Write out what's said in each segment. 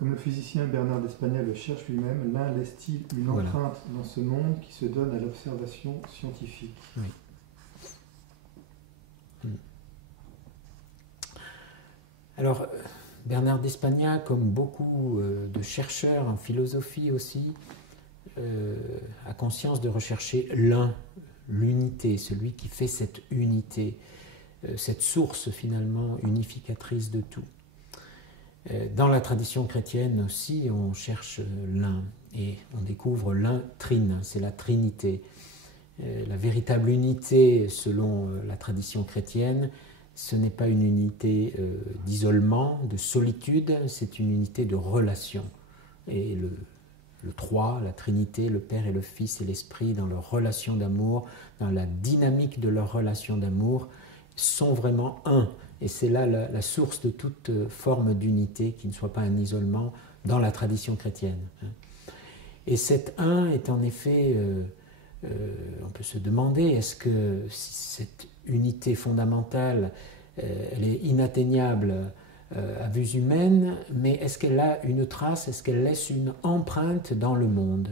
Comme le physicien Bernard d'Espagna le cherche lui-même, l'un laisse-t-il une empreinte dans ce monde qui se donne à l'observation scientifique? Oui. Alors, Bernard d'Espagna, comme beaucoup de chercheurs en philosophie aussi, a conscience de rechercher l'unité, celui qui fait cette unité, cette source finalement unificatrice de tout. Dans la tradition chrétienne aussi, on cherche l'un et on découvre l'un trine, c'est la Trinité. La véritable unité, selon la tradition chrétienne, ce n'est pas une unité d'isolement, de solitude, c'est une unité de relation. Et le Trois, la Trinité, le Père et le Fils et l'Esprit, dans leur relation d'amour, dans la dynamique de leur relation d'amour, sont vraiment un. Et c'est là la source de toute forme d'unité qui ne soit pas un isolement dans la tradition chrétienne. Et cet un est en effet, on peut se demander, est-ce que cette unité fondamentale, elle est inatteignable à vue humaine, mais est-ce qu'elle a une trace, est-ce qu'elle laisse une empreinte dans le monde?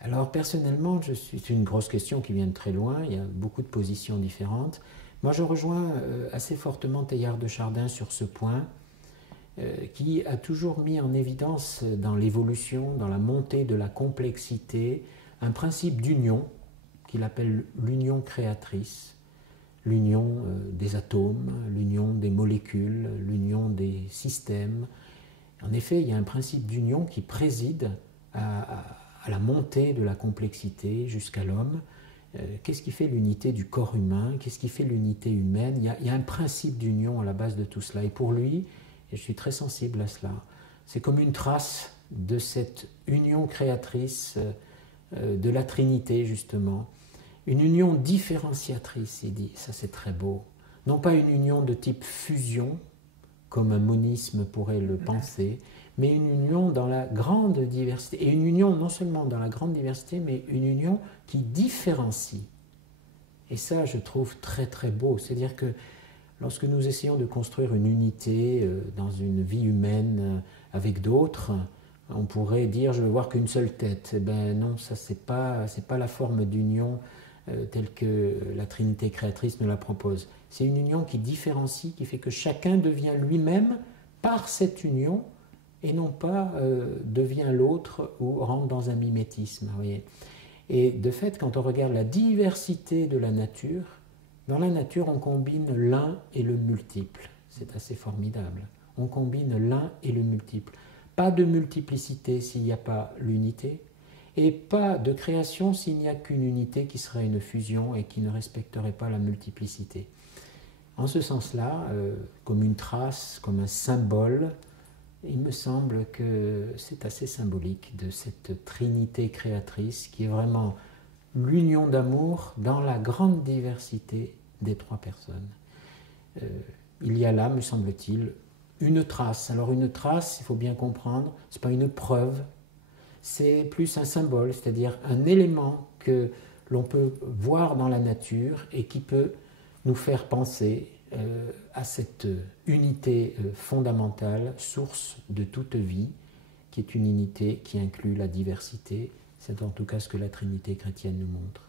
Alors personnellement, c'est une grosse question qui vient de très loin, il y a beaucoup de positions différentes. Moi, je rejoins assez fortement Teilhard de Chardin sur ce point, qui a toujours mis en évidence dans l'évolution, dans la montée de la complexité, un principe d'union qu'il appelle l'union créatrice, l'union des atomes, l'union des molécules, l'union des systèmes. En effet, il y a un principe d'union qui préside à la montée de la complexité jusqu'à l'homme. Qu'est-ce qui fait l'unité du corps humain? Qu'est-ce qui fait l'unité humaine? Il y a un principe d'union à la base de tout cela. Et pour lui, et je suis très sensible à cela, c'est comme une trace de cette union créatrice de la Trinité, justement. Une union différenciatrice, il dit, ça c'est très beau. Non pas une union de type fusion, comme un monisme pourrait le penser, mais une union dans la grande diversité. Et une union non seulement dans la grande diversité, mais une union qui différencie. Et ça, je trouve très très beau. C'est-à-dire que lorsque nous essayons de construire une unité dans une vie humaine avec d'autres, on pourrait dire, je veux voir qu'une seule tête. Eh bien non, ça c'est pas la forme d'union telle que la Trinité créatrice nous la propose. C'est une union qui différencie, qui fait que chacun devient lui-même par cette union, et non pas devient l'autre ou rentre dans un mimétisme. Voyez. Et de fait, quand on regarde la diversité de la nature, dans la nature, on combine l'un et le multiple. C'est assez formidable. On combine l'un et le multiple. Pas de multiplicité s'il n'y a pas l'unité, et pas de création s'il n'y a qu'une unité qui serait une fusion et qui ne respecterait pas la multiplicité. En ce sens-là, comme une trace, comme un symbole, il me semble que c'est assez symbolique de cette Trinité créatrice qui est vraiment l'union d'amour dans la grande diversité des trois personnes. Il y a là, me semble-t-il, une trace. Alors une trace, il faut bien comprendre, ce n'est pas une preuve, c'est plus un symbole, c'est-à-dire un élément que l'on peut voir dans la nature et qui peut nous faire penser à cette unité fondamentale, source de toute vie, qui est une unité qui inclut la diversité. C'est en tout cas ce que la Trinité chrétienne nous montre.